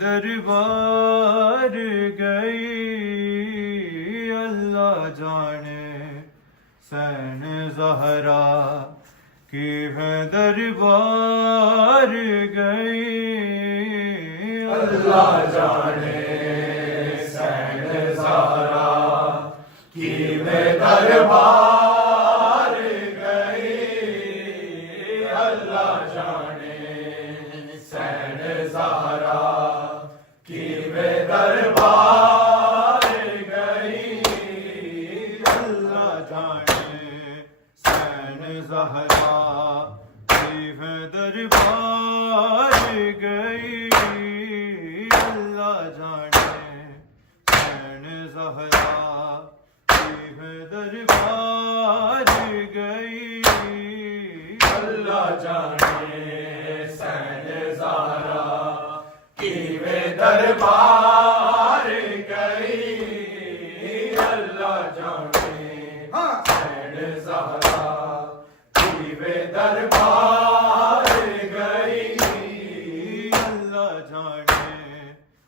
دربار گئی اللہ جانے حسین زہرا کی ہے دربار گئی اللہ جانے حسین زہرا کی ہے دربار گئی اللہ جانے حسین زہرا کی بے دربار گئی اللہ جانے حسین زہرا کی بے دربار گئی اللہ جانے حسین زہرا کی بے دربار گئی اللہ جانے حسین زہرا کی بے دربار گئی اللہ جانے حسین زہرا کی بے دربار گئی اللہ جانے حسین زہرا کی بے دربار گئی اللہ جانے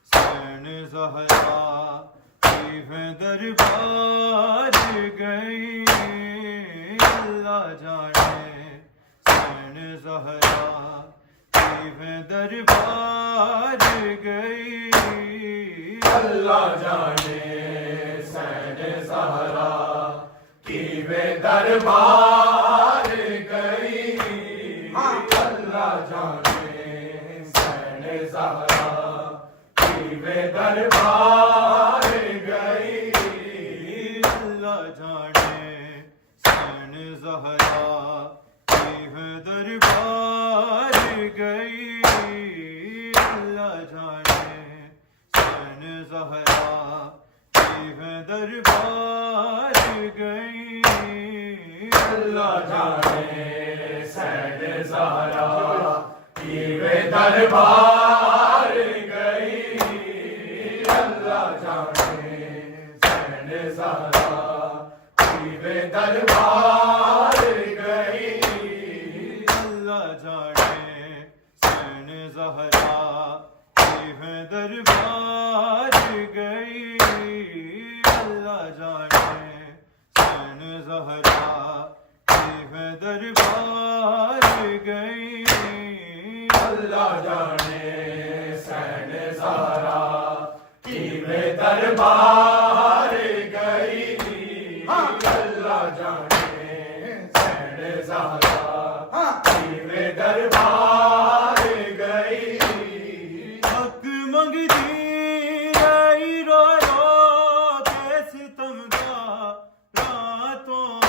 حسین زہرا کی بے دربار گئی اللہ جانے حسین زہرا کی بے دربار گئی اللہ جانے حسین زہرا کی بے دربار گئی اللہ جانے حسین زہرا کی بے دربار گئی اللہ جانے حسین زہرا کی بے دربار گئی اللہ جانے حسین زہرا کی بے دربار گئی اللہ جانے حسین زہرا کی بے دربار گئی اللہ جانے حسین زہرا کی بے دربار گئی اللہ جانے حسین زہرا کی بے دربار گئی اللہ جانے حسین زہرا کی بے دربار گئی اللہ جانے حسین زہرا کی بے دربار گئی حق منگتی رہی رو رو کے ستم کا راتوں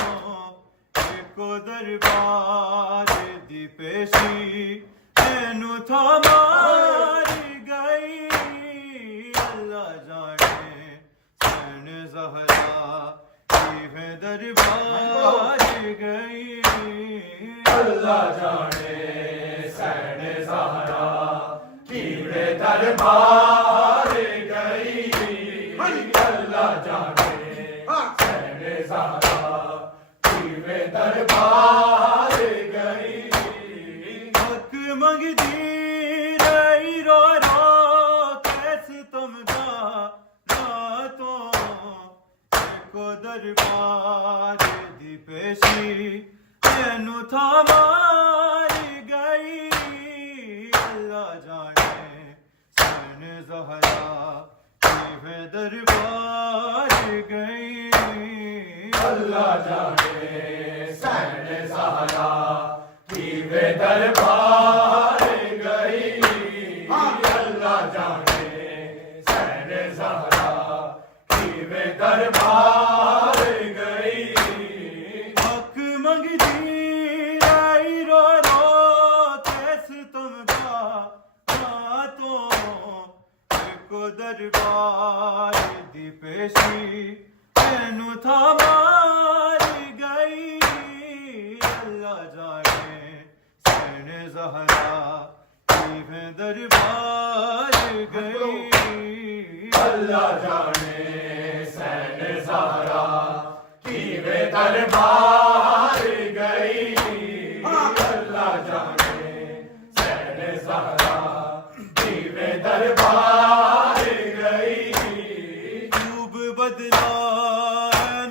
کو دربار دی پیشی تینو تھاماری گئی اللہ جانے حسین زہرا کی بے دربار گئی اللہ جانے حسین زہرا کی بے دربار گئی اللہ جانے حسین زہرا کی بے دربار گئی حق منگتی رہی رو رو کیس تم دا راتوں کو دربار دی پیشی تینو تھاماری گئی اللہ جانے حسین زہرا کی بے دربار گئی اللہ جانے حسین زہرا کی بے دربار گئی اللہ جانے حسین زہرا کی بے دربار گئی حق منگتی رہی رو رو کیس تم کا راتوں کو دربار دی پیشی تینو تھاماری گئی اللہ جانے حسین زہرا کی ہے دربار گئی اللہ جانے حسین زہرا کی ہے دربار گئی اللہ جانے حسین زہرا کی ہے دربار گئی خوب بدلا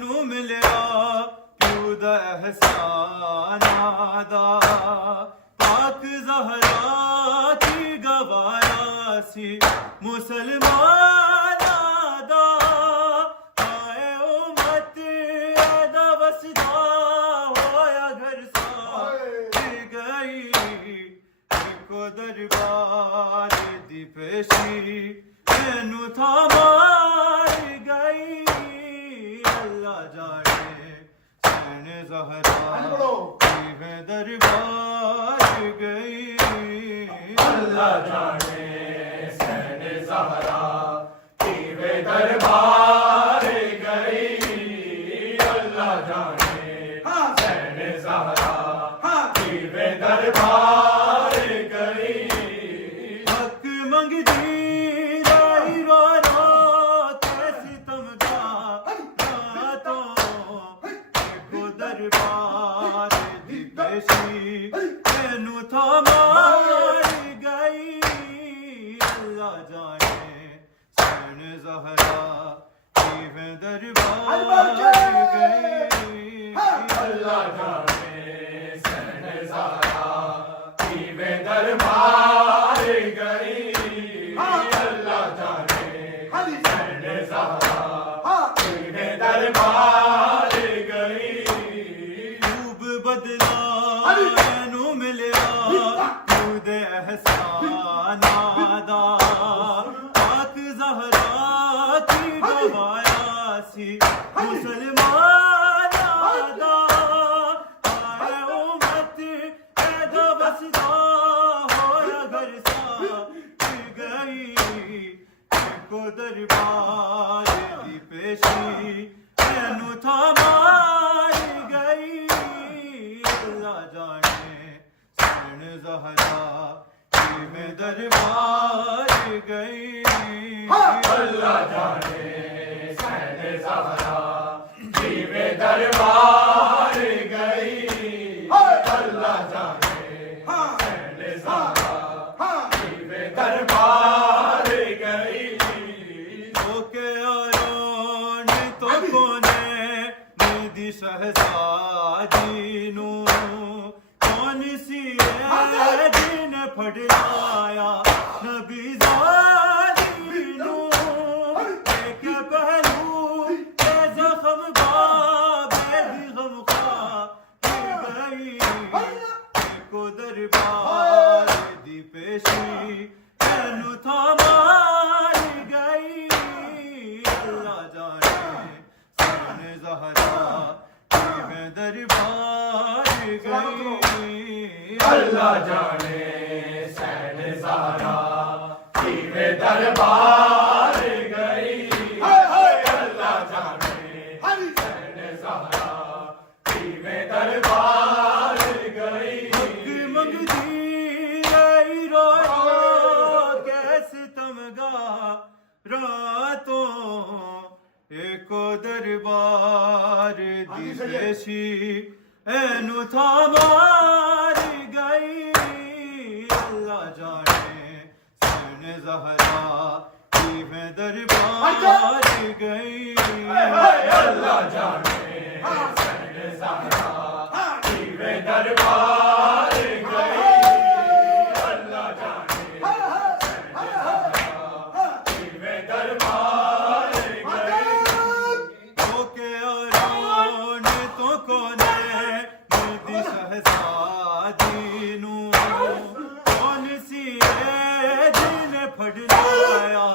نو ملیا پیو دا احسان آدا پاک زہرا کی گوایا سی مسلمان آدا آئے امت ایدا وسدا ہویا گھر ساتھ گئی کو دربار دی پیشی مینو تھا مار گئی اللہ جانے حسین زہرا کی ہے دربار گئی اللہ جانے حسین زہرا کی ہے دربار گئی اللہ جانے حسین زہرا کی ہے دربار گئی حق منگتی رائی والا کیسی تمگا راتوں کو دربار دی پیشی مینو تھا مار گئی اللہ جانے حسین زہرا کی ہے دربار گئی اللہ جانے حسین زہرا کی ہے دربار گئی اللہ جانے حسین زہرا کی ہے دربار گئی خوب بدلا نو ملیا خود احسان آدا پاک زہرا کی گوایا سی مسلمان آدا آئے امت ایدا وسدا ہویا گھر ساتھ گئی کو دربار دی پیشی مینو تھا مار گئی اللہ جانے حسین زہرا کی میں دربار گئی اللہ جانے حسین زہرا کی میں دربار گئی اللہ جانے حسین زہرا کی میں دربار گئی تو کہ آرون تو کونے ندی شہزادی نو کون سی ہے جن پھڑ لایا نبی زادی نو ایک پہلو اے زخم باب دی غم خواہ گئی کو دربار دی پیشی مینو تھا مار گئی اللہ جانے حسین زہرا کی ہے دربار گئی اللہ جانے حسین زہرا کی ہے دربار گئی اللہ جانے حسین زہرا کی ہے دربار گئی حق منگتی رئی رویا کیسے تمگا راتوں ایک دربار دی پیشی اینو تھا مار گئی اللہ جانے حسین زہرا کی ہے دربار گئی اللہ جانے حسین زہرا کی ہے دربار گئی اللہ جانے حسین زہرا کی ہے دربار گئی تو کہ آرون تو کونے ندی شہزادی نو کون سی ہے جن پھڑ لایا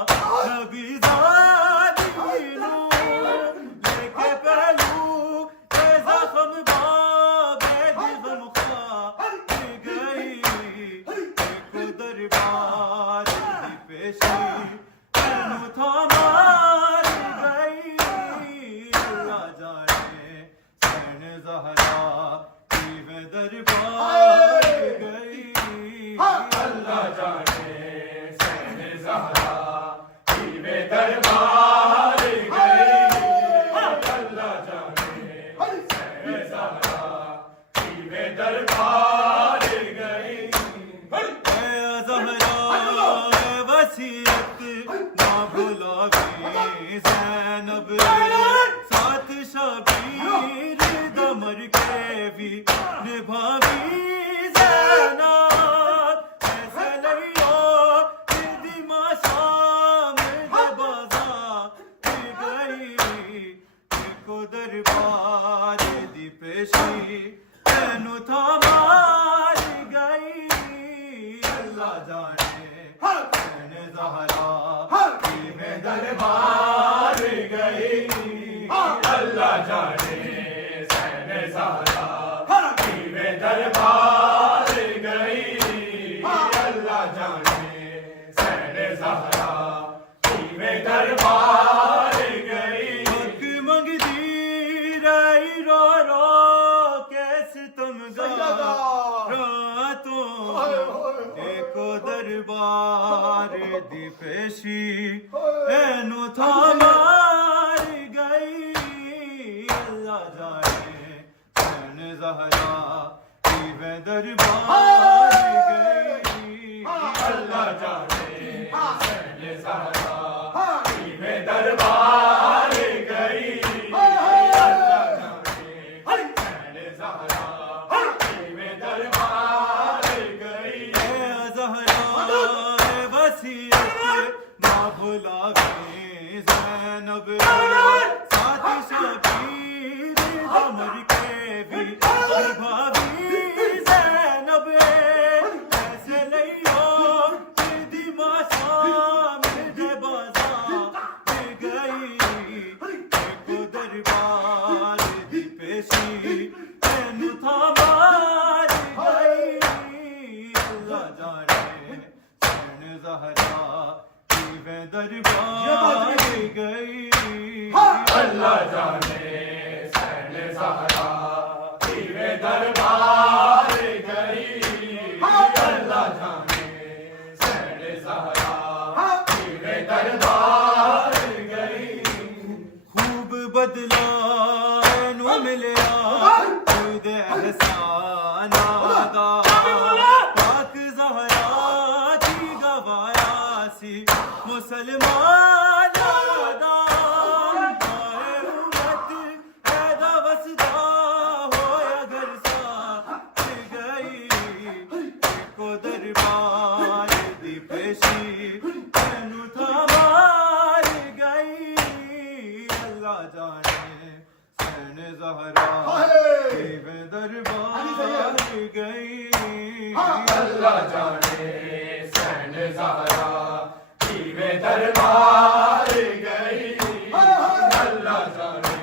نبی زادی نو لے کے پہلو اے زخم باب دی غم خواہ گئی کو دربار دی پیشی مینو تھا مار گئی اللہ جانے حسین زہرا کی میں دربار گئی اللہ جانے سین زہرا کی میں دربار گئی اللہ جانے سین زہرا کی میں دربار گئی اے زہرا وصیت نہ بھلاوی زینب ساتھ شبیر دمر کے بھی نبھاوی زینب ایسے لئیو دما شام بازا گئی کو دربار دی پیشی تینو تھا مار گئی اللہ جانے سین زہرا کی میں دربار گئی اللہ جانے سین زہرا کی میں دربار گئی اللہ جانے سین زہرا کی میں دربار گئی حق منگدی رہی رو رو کیسے تم گا راتوں ایک دربار دی پیشی اینو تھا مار گئی اللہ جانے سین زہرا کی میں دربار گئی اللہ جانے سین زہرا کی میں دربار گئی اللہ جانے سین زہرا کی میں دربار گئی اے زہرا وصیت نہ بھلاوی زینب ساتھ شبیر دمر کے بھی نبھاوی زینب ایسے لئیو دما شام بازا گئی کو دربار دی پیشی تینو تھا مار گئی اللہ جانے سین زہرا کی میں دربار گئی اللہ جانے سین زہرا کی میں دربار گئی اللہ جانے سین زہرا کی میں دربار گئی خوب بدلا نو ملیا خود احسان آگا پاک زہرا کی گوایا سی مسلمان آگا آئے امت پیدا وسدا ہویا گھر سا گئی کو دربار دی پیشی تینو تھا مار گئی اللہ جانے سین زہرا کی میں دربار گئی اللہ جانے سین زہرا کی میں دربار گئی اللہ جانے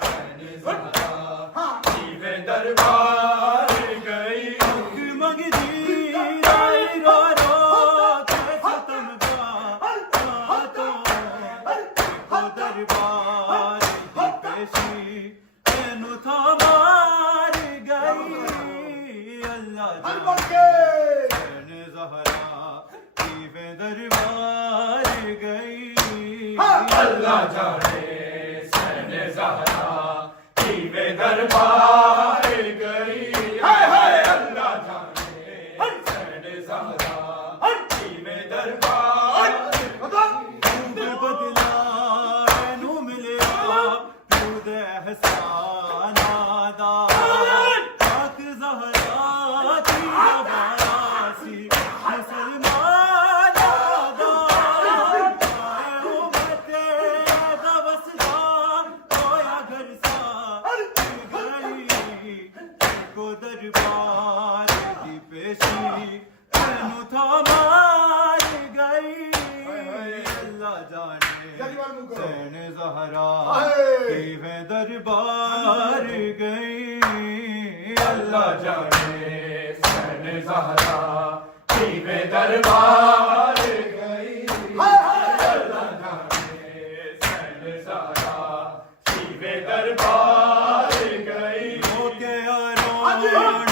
سین زہرا کی میں دربار گئی حق منگدی رائی رو رو کیسے تم گا راتوں کو دربار دی پیشی تینو تھا مار گئی اللہ جانے سین زہرا کی میں دربار گئی اللہ جانے سین زہرا کی میں دربار گئی اللہ جانے سین زہرا کی میں دربار خوب بدلا نو ملیا خود احسان آدا پاک زہرا کی گوایا سی مسلمان آدا آئے امت پیدا وسدا ہویا گھر سا گئی کو دربار دی پیشی تینو تھا مار گئی اللہ جانے سین زہرا کی میں دربار گئی اللہ جانے سین زہرا کی میں دربار گئی اللہ جانے سین زہرا کی میں دربار گئی ہو کے آرو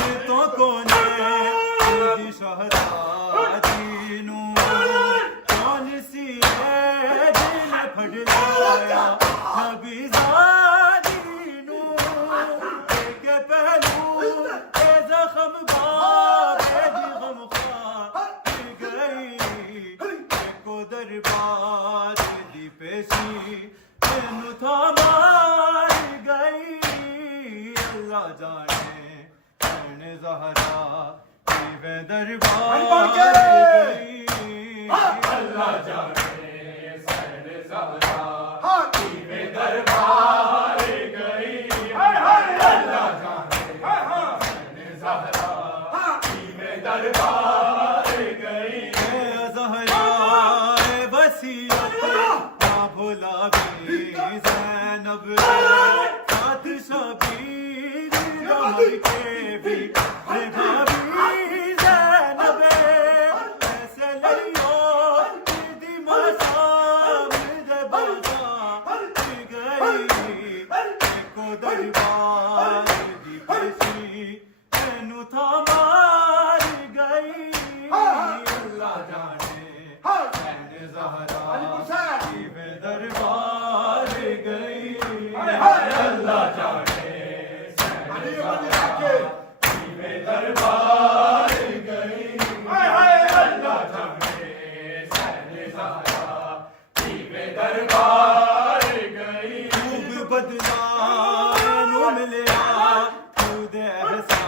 جانے حسین زہرا دیوے دربار بڑھ کے گئی اللہ جانے حسین زہرا دیوے دربار گئی اللہ جانے حسین زہرا دیوے دربار گئی زہرا وسیعت نہ بھلاوی زینب ساتھ شبیر رہی کے بھی نبھاوی زینب ایسے لئیو دی مسامد بازا گئی ایکو دربار دی پیشی اینو تھا مار گئی اللہ جانے حسین زہرا دیوے دربار گئی اللہ جانے حسین زہرا دیوے دربار گئی اللہ جانے حسین زہرا دیوے دربار گئی خوب بدلا نو ملیا تو دے حسین